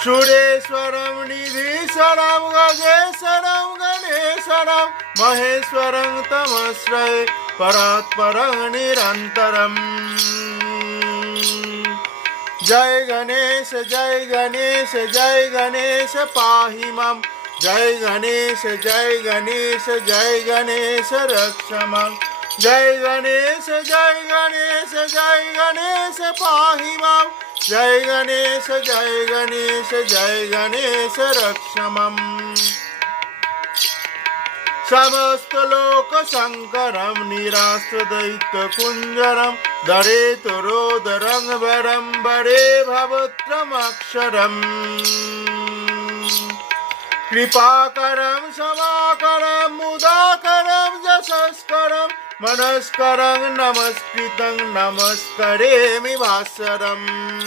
सुरेश्वरं निधीश्वरं गजेश्वरं गणेश्वरं महेश्वरं तमश्रये परात्परं निरन्तरम्। जय गणेश जय गणेश जय गणेश पाहि मां। जय गणेश जय गणेश जय गणेश रक्ष मां। जय गणेश जय गणेश जय गणेश पाहि मां। जय गणेश जय गणेश जय गणेश रक्ष मां। समस्त लोक शंकरं निराश्रदैत्यकुञ्जरं दरेतुरोदरं वरं वरे भवत्रमक्षरम्। कृपाकरं समाकरं मुदाकरं यशस्करं मनस्करं नमस्कृतं नमस्करेमि भास्वरम्।